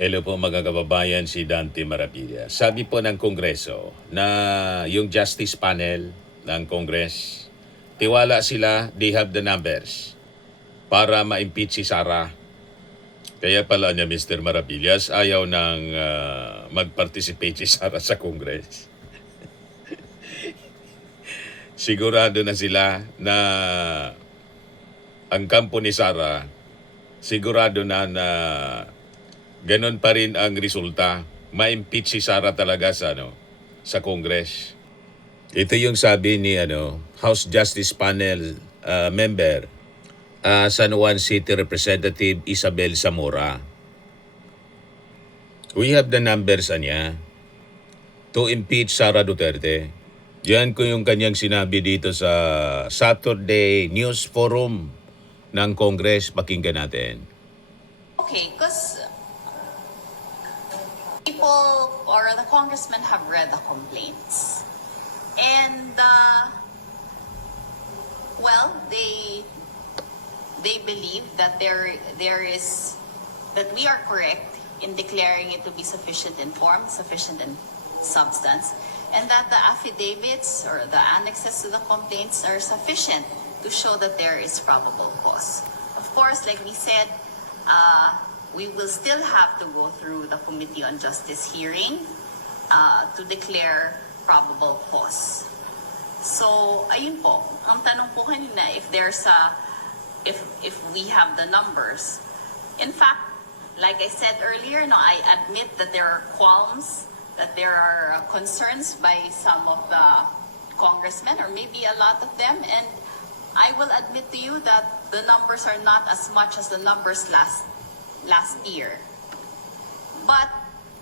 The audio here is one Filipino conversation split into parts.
Hello po mga kababayan, si Dante Marapilla. Sabi po ng Kongreso na yung Justice Panel ng Congress, tiwala sila, they have the numbers para ma-impeach si Sara. Kaya pala niya Mr. Maravillas, ayaw nang mag-participate si Sara sa Congress. Sigurado na sila na ang kampo ni Sara, sigurado na ganon pa rin ang resulta. Ma-impeach si Sara talaga sa Congress. Ito yung sabi ni House Justice Panel member San Juan City Representative Isabel Zamora. We have the numbers niya to impeach Sara Duterte. Yan ko yung kanyang sinabi dito sa Saturday News Forum ng Congress. Pakinggan natin. Okay, because people or the congressmen have read the complaints. And, well, they believe that that we are correct in declaring it to be sufficient in form, sufficient in substance, and that the affidavits or the annexes to the complaints are sufficient to show that there is probable cause. Of course, like we said, we will still have to go through the Committee on Justice hearing to declare probable cause. So, ayun po. Ang tanong po kanina, if we have the numbers. In fact, like I said earlier, I admit that there are qualms, that there are concerns by some of the congressmen, or maybe a lot of them, and I will admit to you that the numbers are not as much as the numbers last year. But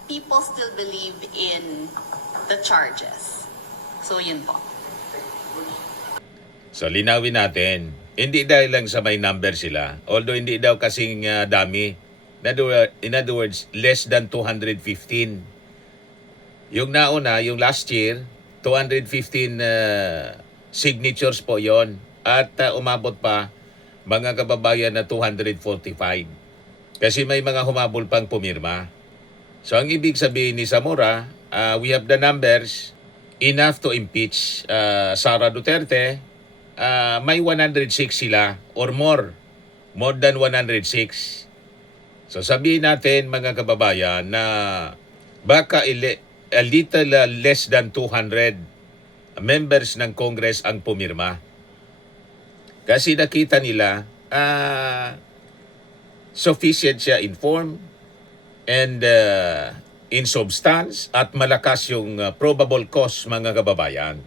people still believe in the charges. So yun po. So linawin natin, hindi dahil lang sa may number sila, although hindi daw kasing dami. In other words, less than 215. Yung nauna, yung last year, 215 signatures po yon. At umabot pa, mga kababayan, na 245. Kasi may mga humabol pang pumirma. So ang ibig sabihin ni Zamora, we have the numbers enough to impeach Sara Duterte. May 106 sila or more than 106. So sabihin natin mga kababayan na baka a little less than 200 members ng Congress ang pumirma. Kasi nakita nila sufficient siya in form and in substance at malakas yung probable cause mga kababayan.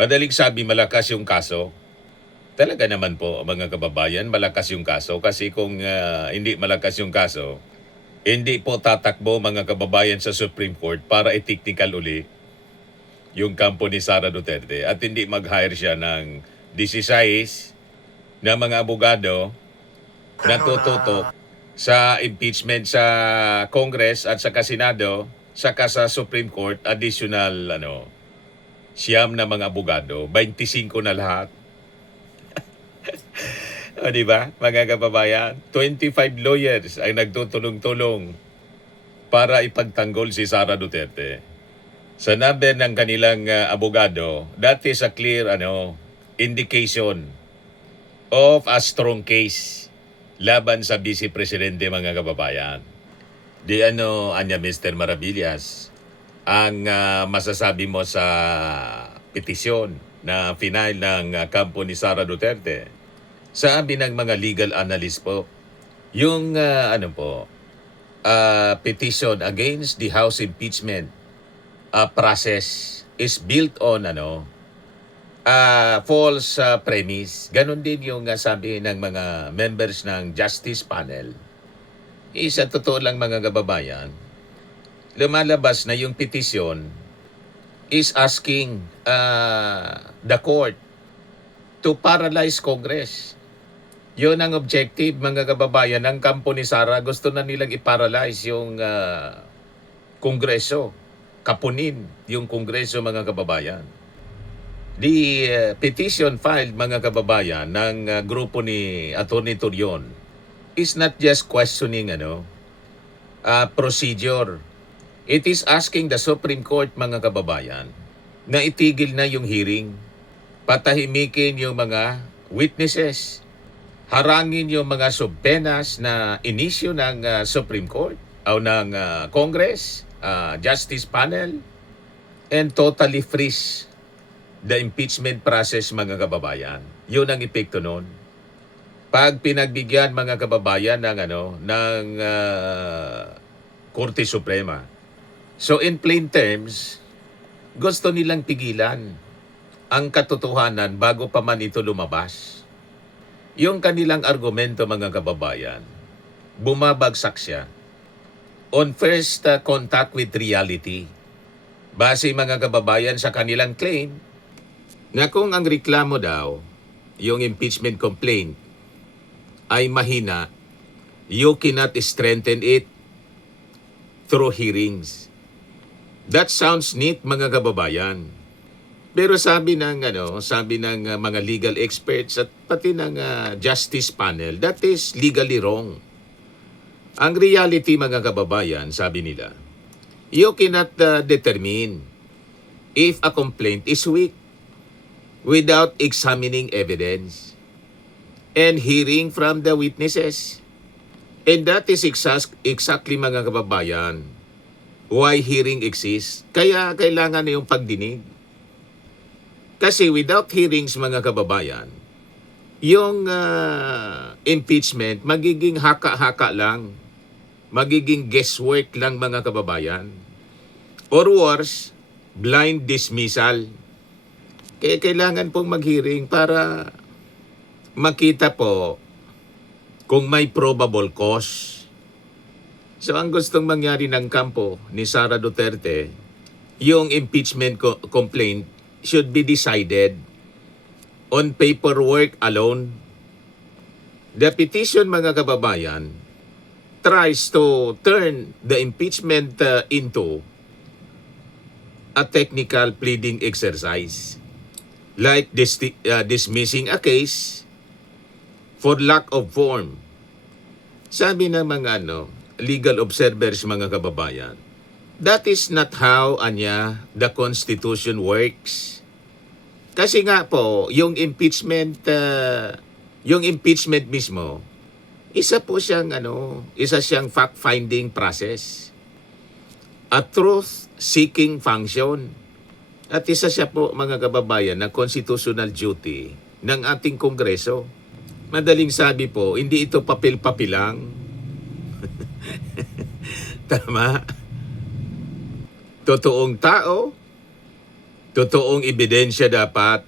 Madaling sabi malakas yung kaso. Talaga naman po mga kababayan, malakas yung kaso. Kasi kung hindi malakas yung kaso, hindi po tatakbo mga kababayan sa Supreme Court para i-technical uli yung kampo ni Sara Duterte at hindi mag-hire siya ng 16 na mga abogado na tututok sa impeachment sa Congress at sa Senado, saka sa Supreme Court, additional siyam na mga abogado, 25 na lahat. O diba, mga kababayan? 25 lawyers ay nagtutulong-tulong para ipagtanggol si Sara Duterte. Sa number ng kanilang abogado, that is a clear indication of a strong case laban sa Vice Presidente mga kababayan. Di Anya Mr. Maravillas, ang masasabi mo sa petisyon na final ng kampo ni Sara Duterte? Sabi ng mga legal analyst po, yung petition against the House impeachment process is built on false premise. Ganon din yung sabi ng mga members ng Justice Panel. Sa totoo lang mga kababayan, lumalabas na yung petition is asking the court to paralyze Congress. Yun ang objective mga kababayan ng kampo ni Sara. Gusto na nilang i-paralyze yung Kongreso. Kapunin yung Kongreso mga kababayan. The petition filed mga kababayan ng grupo ni Atty. Torion is not just questioning procedure. It is asking the Supreme Court, mga kababayan, na itigil na yung hearing, patahimikin yung mga witnesses, harangin yung mga subpenas na inisyu ng Supreme Court o ng Congress, Justice Panel, and totally freeze the impeachment process, mga kababayan. Yun ang epekto nun. Pag pinagbigyan, mga kababayan, ng Korte Suprema. So in plain terms, gusto nilang pigilan ang katotohanan bago pa man ito lumabas. Yung kanilang argumento, mga kababayan, bumabagsak siya on first contact with reality. Base, mga kababayan, sa kanilang claim na kung ang reklamo daw, yung impeachment complaint, ay mahina, you cannot strengthen it through hearings. That sounds neat, mga kababayan. Pero sabi ng mga legal experts at pati ng Justice Panel, that is legally wrong. Ang reality, mga kababayan, sabi nila, you cannot determine if a complaint is weak without examining evidence and hearing from the witnesses. And that is exactly, mga kababayan, why hearing exists. Kaya kailangan na yung pagdinig. Kasi without hearings, mga kababayan, yung impeachment magiging haka-haka lang. Magiging guesswork lang, mga kababayan. Or worse, blind dismissal. Kaya kailangan pong mag-hearing para makita po kung may probable cause. So ang gustong mangyari ng kampo ni Sara Duterte, yung impeachment complaint should be decided on paperwork alone. The petition, mga kababayan, tries to turn the impeachment into a technical pleading exercise, like dismissing a case for lack of form. Sabi ng mga legal observers, mga kababayan, that is not how the Constitution works. Kasi nga po, yung impeachment mismo, isa siyang fact-finding process. A truth-seeking function. At isa siya po, mga kababayan, na constitutional duty ng ating Kongreso. Madaling sabi po, hindi ito papel-papilang. Tama? Totoong tao, totoong ebidensya dapat,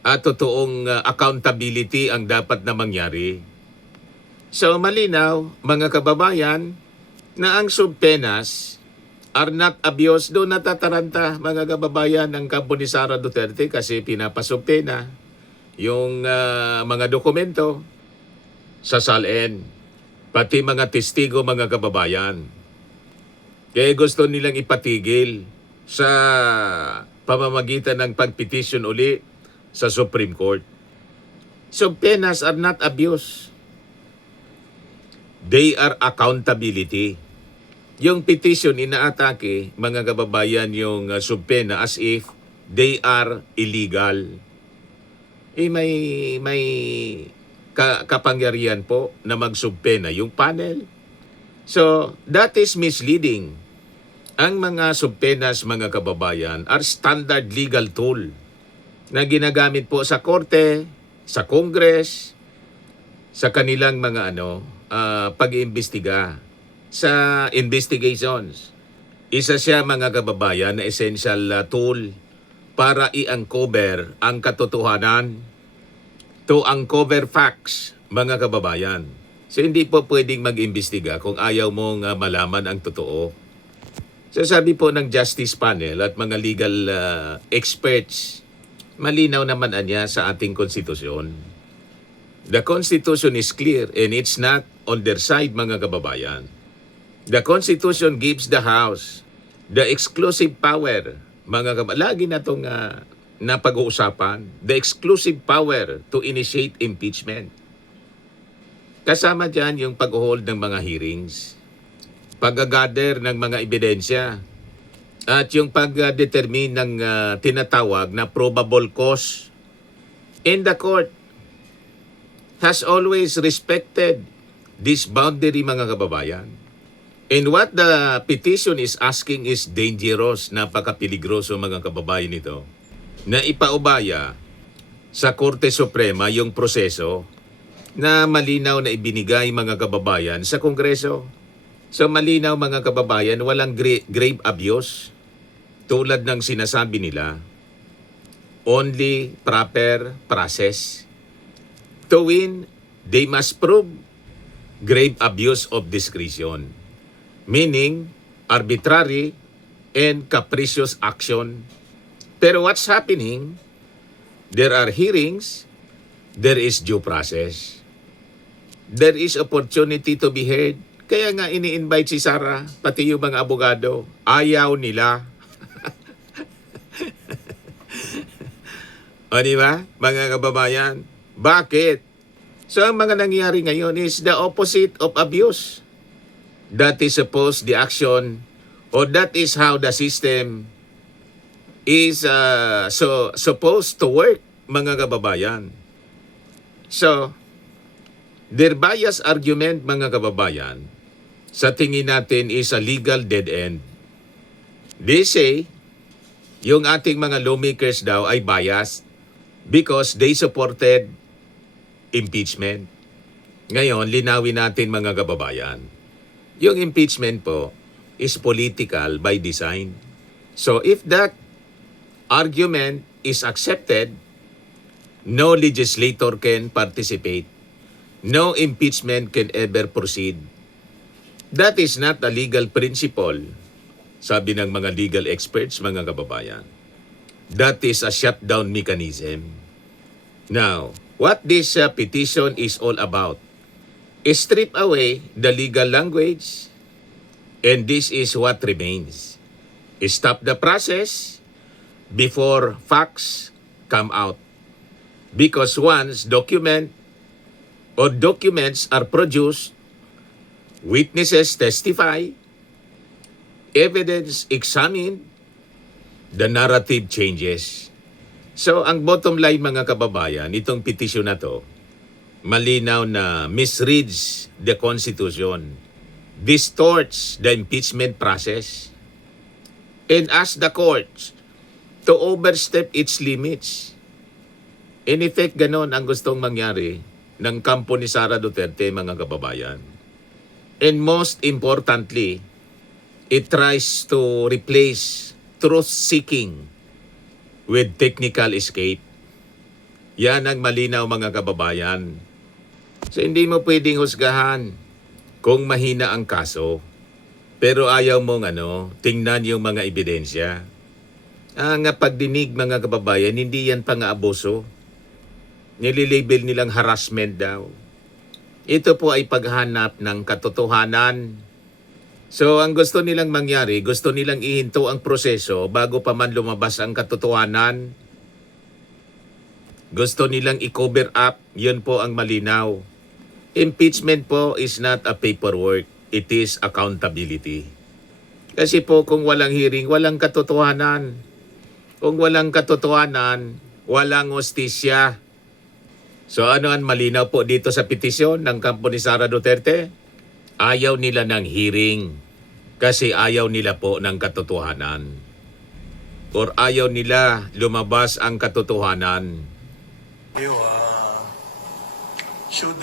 at totoong accountability ang dapat na mangyari. So malinaw, mga kababayan, na ang subpenas are not abused. Doon natataranta, mga kababayan, ng kampo ni Sara Duterte kasi pinapasubpena yung mga dokumento sa SALN, pati mga testigo, mga kababayan. Kaya gusto nilang ipatigil sa pamamagitan ng pagpetisyon uli sa Supreme Court. Subpenas are not abuse. They are accountability. Yung petition inaatake, mga kababayan, yung subpena as if they are illegal. May kapangyarihan po na magsubpena yung panel. So, that is misleading. Ang mga subpenas, mga kababayan, are standard legal tool na ginagamit po sa korte, sa Congress, sa kanilang mga pag-iimbestiga, sa investigations. Isa siya, mga kababayan, na essential tool para i-uncover ang katotohanan, to uncover facts, mga kababayan. So hindi po pwedeng mag-imbestiga kung ayaw mong malaman ang totoo. So sabi po ng Justice Panel at mga legal experts, malinaw naman sa ating konstitusyon. The Constitution is clear and it's not on their side, mga kababayan. The Constitution gives the House the exclusive power, mga kababayan. Lagi na itong napag-uusapan, the exclusive power to initiate impeachment. Kasama dyan yung pag-hold ng mga hearings. pag-gather ng mga ebidensya at yung pag-determine ng tinatawag na probable cause. And the court has always respected this boundary, mga kababayan. And what the petition is asking is dangerous, napaka-peligroso, mga kababayan nito, na ipaubaya sa Korte Suprema yung proseso na malinaw na ibinigay, mga kababayan, sa Kongreso. So malinaw, mga kababayan, walang grave abuse tulad ng sinasabi nila. Only proper process. To win, they must prove grave abuse of discretion, meaning arbitrary and capricious action. Pero what's happening? There are hearings, there is due process, there is opportunity to be heard. Kaya nga ini-invite si Sara, pati yung mga abogado, ayaw nila. O diba, mga kababayan? Bakit? So ang mga nangyari ngayon is the opposite of abuse. That is supposed the action, or that is how the system is supposed to work, mga kababayan. So, their bias argument, mga kababayan, sa tingin natin is a legal dead end. They say, yung ating mga lawmakers daw ay biased because they supported impeachment. Ngayon, linawin natin, mga kababayan. Yung impeachment po is political by design. So if that argument is accepted, no legislator can participate. No impeachment can ever proceed. That is not a legal principle, sabi ng mga legal experts, mga kababayan. That is a shutdown mechanism. Now, what this petition is all about is strip away the legal language, and this is what remains. Stop the process before facts come out. Because once document or documents are produced, witnesses testify, evidence examined, the narrative changes. So, ang bottom line, mga kababayan, itong petisyon na to, malinaw na misreads the Constitution, distorts the impeachment process, and asks the courts to overstep its limits. In effect, ganon ang gustong mangyari ng kampo ni Sara Duterte, mga kababayan. And most importantly, it tries to replace truth-seeking with technical escape. Yan ang malinaw, mga kababayan. So hindi mo pwedeng husgahan kung mahina ang kaso, pero ayaw mong tingnan yung mga ebidensya. Ang pagdinig, mga kababayan, hindi yan pang-aabuso. Nililabel nilang harassment daw. Ito po ay paghanap ng katotohanan. So, ang gusto nilang mangyari, gusto nilang ihinto ang proseso bago pa man lumabas ang katotohanan. Gusto nilang i-cover up, yun po ang malinaw. Impeachment po is not a paperwork, it is accountability. Kasi po kung walang hearing, walang katotohanan. Kung walang katotohanan, walang hustisya. So ano ang malinaw po dito sa petisyon ng kampo ni Sara Duterte? Ayaw nila ng hearing kasi ayaw nila po ng katotohanan. Or ayaw nila lumabas ang katotohanan. Should,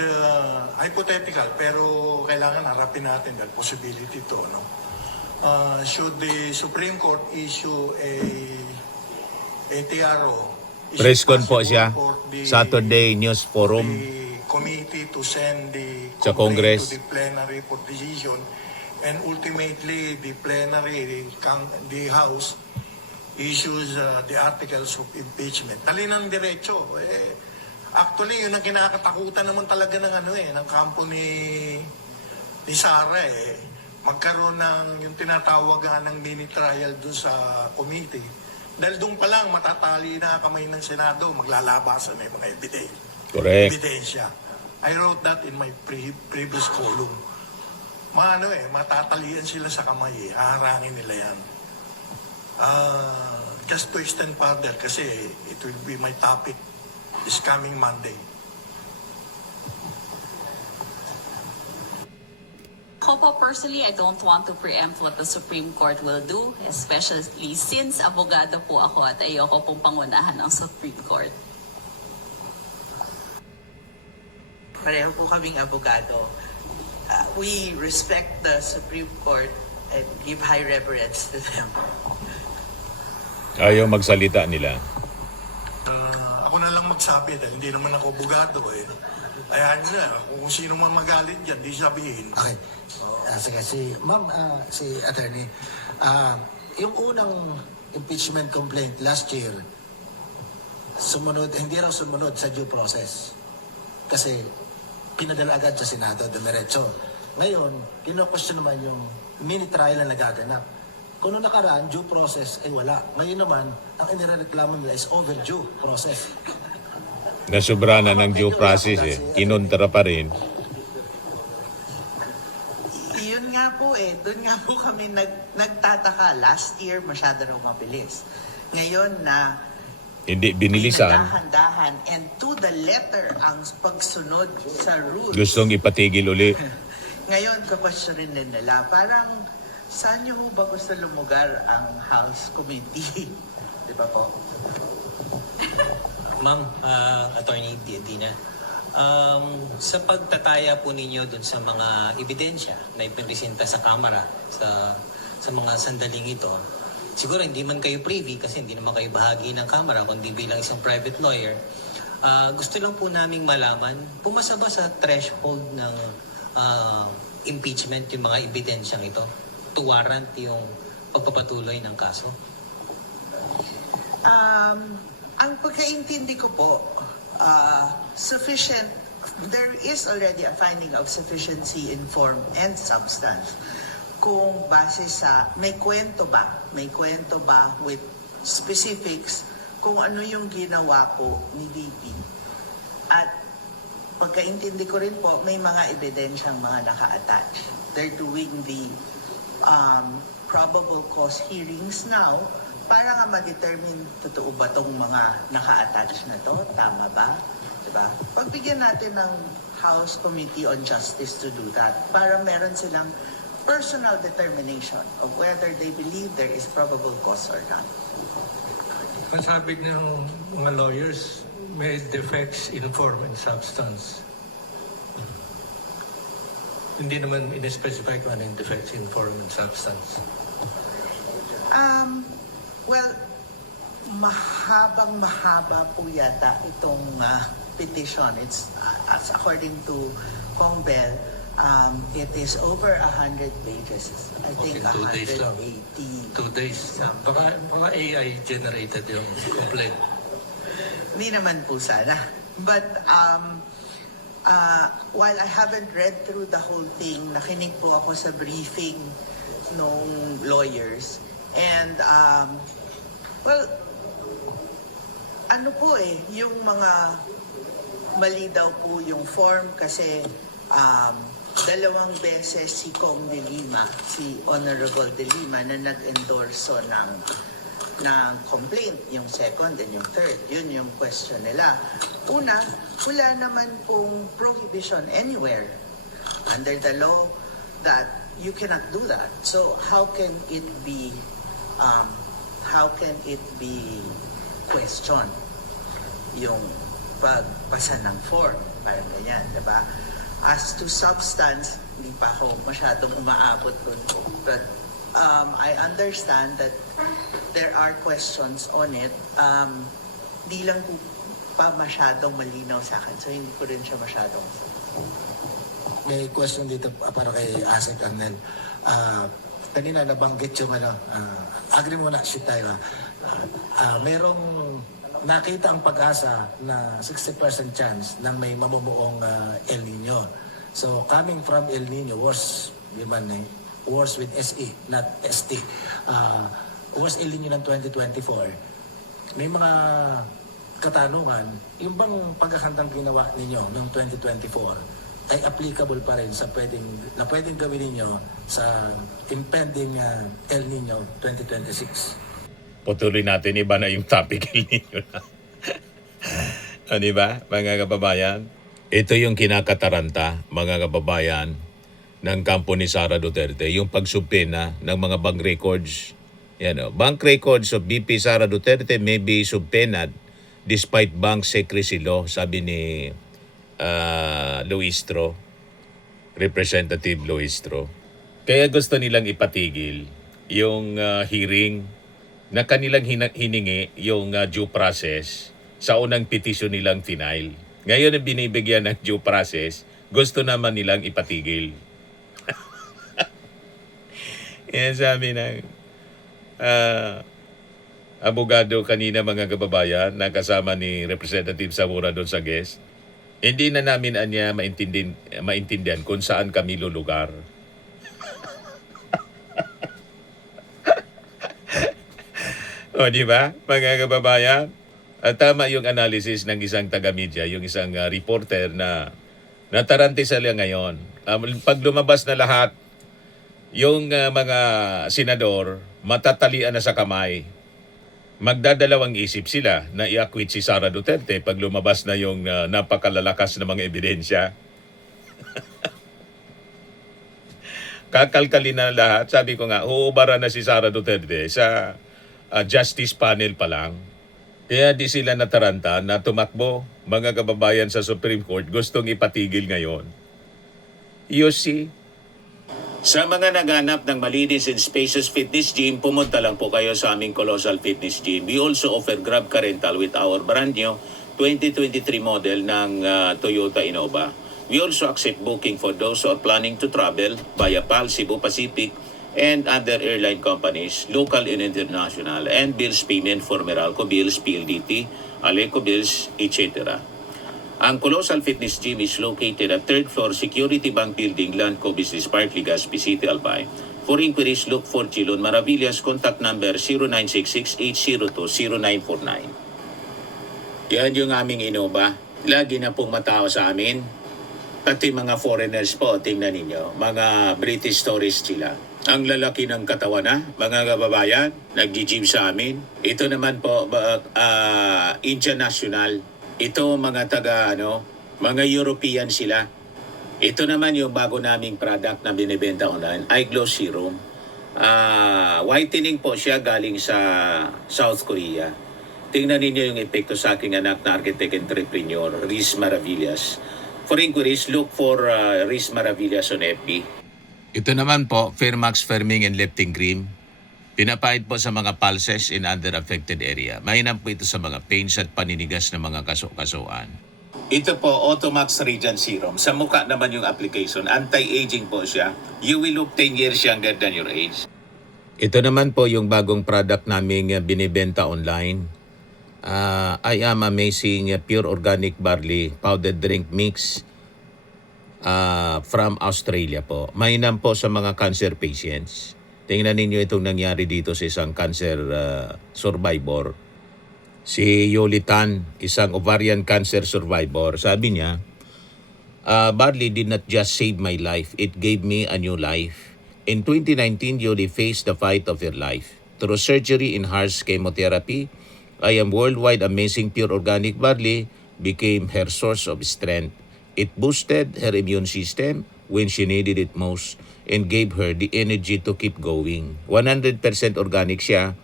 hypothetical, pero kailangan harapin natin dahil possibility to, no? Should the Supreme Court issue a TRO, is Press it con po possible siya, for the Saturday News Forum. committee to send the Sa complaint Congress. to the plenary for decision, and ultimately the plenary, the House issues the articles of impeachment. Talinang diretso. Actually, yun ang kinakatakutan naman talaga ng kampo ni Sara magkaroon ng yung tinatawag ng mini trial dun sa committee. Dahil doon pa lang matatali na kamay ng Senado, maglalabasan na yung mga Correct. ebidensya. I wrote that in my previous column. matatalian sila sa kamay eh. Haharangin nila yan. Just to extend further, kasi it will be my topic this coming Monday. Ako po, personally, I don't want to preempt what the Supreme Court will do, especially since abogado po ako at ayoko pong pangunahan ng Supreme Court. Pareho po kaming abogado. We respect the Supreme Court and give high reverence to them. Ayaw magsalita nila. Ako na lang magsabi dahil hindi naman ako abogado eh. Ayan na, kung sino man magalit dyan, di sabihin. Okay. Sige, si attorney, yung unang impeachment complaint last year, hindi raw sumunod sa due process. Kasi pinadala agad sa Senado, dumiretso. Ngayon, kino-question naman yung mini-trial na nagaganap. Kung noong nakaraan, due process ay wala. Ngayon naman, ang inireklamo nila is overdue process. Nasobra na ng due process eh. Kinontra pa rin. Yun nga po doon nga po kami nagtataka. Last year, masyado raw mabilis. Ngayon na Hindi binilisan. dahan-dahan and to the letter ang pagsunod sa rules. Gustong ipatigil uli. Ngayon, kapasyonin din nila, parang saan nyo ba gusto lumugar ang House Committee? Di ba po? Ma'am, Attorney Dina, sa pagtataya po ninyo dun sa mga ebidensya na ipinresenta sa Kamara sa mga sandaling ito, siguro hindi man kayo privy kasi hindi naman kayo bahagi ng Kamara kundi bilang isang private lawyer. Gusto lang po naming malaman, pumasa ba sa threshold ng impeachment yung mga ebidensyang ito to warrant yung pagpapatuloy ng kaso? Ang pagkaintindi ko po, sufficient, there is already a finding of sufficiency in form and substance. Kung base sa, may kwento ba with specifics kung ano yung ginawa po ni VP. At pagkaintindi ko rin po, may mga ebidensyang mga naka-attach. They're doing the probable cause hearings now para nga ma-determine totoo ba tong mga naka-attach na to, tama ba? Diba? Pagbigyan natin ng House Committee on Justice to do that para meron silang personal determination of whether they believe there is probable cause or not. Ang sabi ng mga lawyers, may defects in form and substance. Hindi naman in-specify kung ano yung defects in form and substance. Well, mahaba po yata itong petition. It's as according to Kong Bell, it is over 100 pages. I think Okay, 2 days lang. 180. 2 days. Baka AI generated yung complaint. Hindi naman po sana. But while I haven't read through the whole thing, nakinig po ako sa briefing nung lawyers. And, well, ano po yung mga mali daw po yung form kasi 2 beses si Kong De Lima, si Honorable De Lima na nag-endorso ng complaint, yung second and yung third. Yun yung question nila. Una, wala naman pong prohibition anywhere under the law that you cannot do that. So how can it be questioned yung pagpasa ng form, parang ganyan, diba? As to substance, hindi pa ako masyadong umaabot dun po. But I understand that there are questions on it. Di lang po pa masyadong malinaw sa akin. So hindi ko rin siya masyadong... May question dito para kay Asek Arnel. Kanina nabanggit yung agree muna, shoot tayo. Merong nakita ang pag-asa na 60% chance na may mamumuong El Nino. So coming from El Nino, worse with SE, not ST. Worse El Nino ng 2024. May mga katanungan, yung bang pagkakantang ginawa ninyo noong 2024, ay applicable pa rin sa pwedeng gawin ninyo sa impending El Nino 2026. Putuloy natin, iba na yung topic ninyo na. Di ba, mga kababayan? Ito yung kinakataranta, mga kababayan, ng kampo ni Sara Duterte, yung pagsubpena ng mga bank records. Yan, bank records of BP Sara Duterte may be subpoenaed despite bank secrecy law, sabi ni Luistro, Representative Luistro. Kaya gusto nilang ipatigil yung hearing na kanilang hiningi, yung due process sa unang petisyon nilang final. Ngayon na binibigyan ng due process, gusto naman nilang ipatigil. Yan sabi ng abogado kanina, mga kababayan, na kasama ni Representative Zamora doon sa guest. Hindi na namin anya maintindihan kung saan kami lulugar. O, di ba, mga kababayan? At tama yung analysis ng isang taga-media, yung isang reporter na natarante sila ngayon. Pag lumabas na lahat, yung mga senador, matatalian na sa kamay. Magdadalawang isip sila na i-acquit si Sara Duterte pag lumabas na yung napakalalakas na mga ebidensya. Kakalkalin na lahat. Sabi ko nga, uubara na si Sara Duterte sa justice panel pa lang. Kaya di sila nataranta na tumakbo, mga kababayan, sa Supreme Court. Gustong ipatigil ngayon. You see? Sa mga naghanap ng malinis and spacious fitness gym, pumunta lang po kayo sa aming Colossal Fitness Gym. We also offer Grab Car Rental with our brand new 2023 model ng Toyota Innova. We also accept booking for those who are planning to travel via PAL, Cebu Pacific, and other airline companies, local and international, and bills payment for Meralco Bills, PLDT, Aleco Bills, etc. Ang Colossal Fitness Gym is located at 3rd floor Security Bank Building, Landco Business Park, Legazpi City, Albay. For inquiries, look for Chilon Maravillas. Contact number 0966-802-0949. Yan yung aming Innova. Lagi na pong matao sa amin. Pati mga foreigners po, tingnan ninyo. Mga British tourists sila. Ang lalaki ng katawan na, mga kababayan, nag-gym sa amin. Ito naman po, Indian National. Ito mga mga European sila. Ito naman yung bago naming product na binibenta online, iGlow Serum. Whitening po siya galing sa South Korea. Tingnan ninyo yung epekto sa aking anak na architect entrepreneur, Riz Maravillas. For inquiries, look for Riz Maravillas on FB. Ito naman po, Fairmax Firming and Lifting Cream. Pinapahid po sa mga pulses in other affected area. Mainam po ito sa mga pains at paninigas ng mga kaso-kasuan. Ito po, Automax Radiant Serum. Sa mukha naman yung application. Anti-aging po siya. You will look 10 years younger than your age. Ito naman po yung bagong product naming binibenta online. I Am Amazing Pure Organic Barley Powdered Drink Mix from Australia po. Mainam po sa mga cancer patients. Tingnan ninyo itong nangyari dito sa isang cancer survivor. Si Yoli Tan, isang ovarian cancer survivor. Sabi niya, barley did not just save my life, it gave me a new life. In 2019, Yoli faced the fight of her life. Through surgery and harsh chemotherapy, I Am Worldwide Amazing Pure Organic Barley became her source of strength. It boosted her immune system when she needed it most and gave her the energy to keep going. 100% organic siya,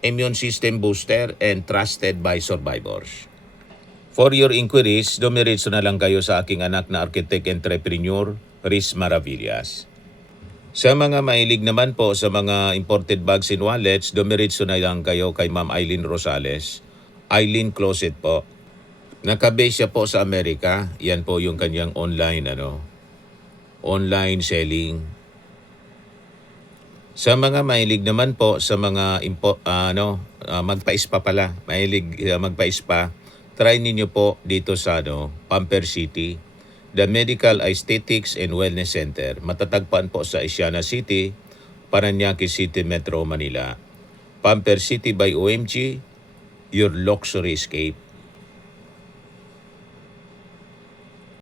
immune system booster, and trusted by survivors. For your inquiries, dumiretso na lang kayo sa aking anak na architect entrepreneur, Riz Maravillas. Sa mga mahilig naman po sa mga imported bags and wallets, dumiretso na lang kayo kay Ma'am Eileen Rosales. Eileen Closet po. Nakabase siya po sa Amerika. Yan po yung kanyang online online selling. Sa mga mahilig naman po sa mga magpa-spa pala, mahilig magpa-spa, try ninyo po dito sa Pamper City, the Medical Aesthetics and Wellness Center. Matatagpuan po sa Asiana City, Parañaque City, Metro Manila. Pamper City by OMG, your luxury escape.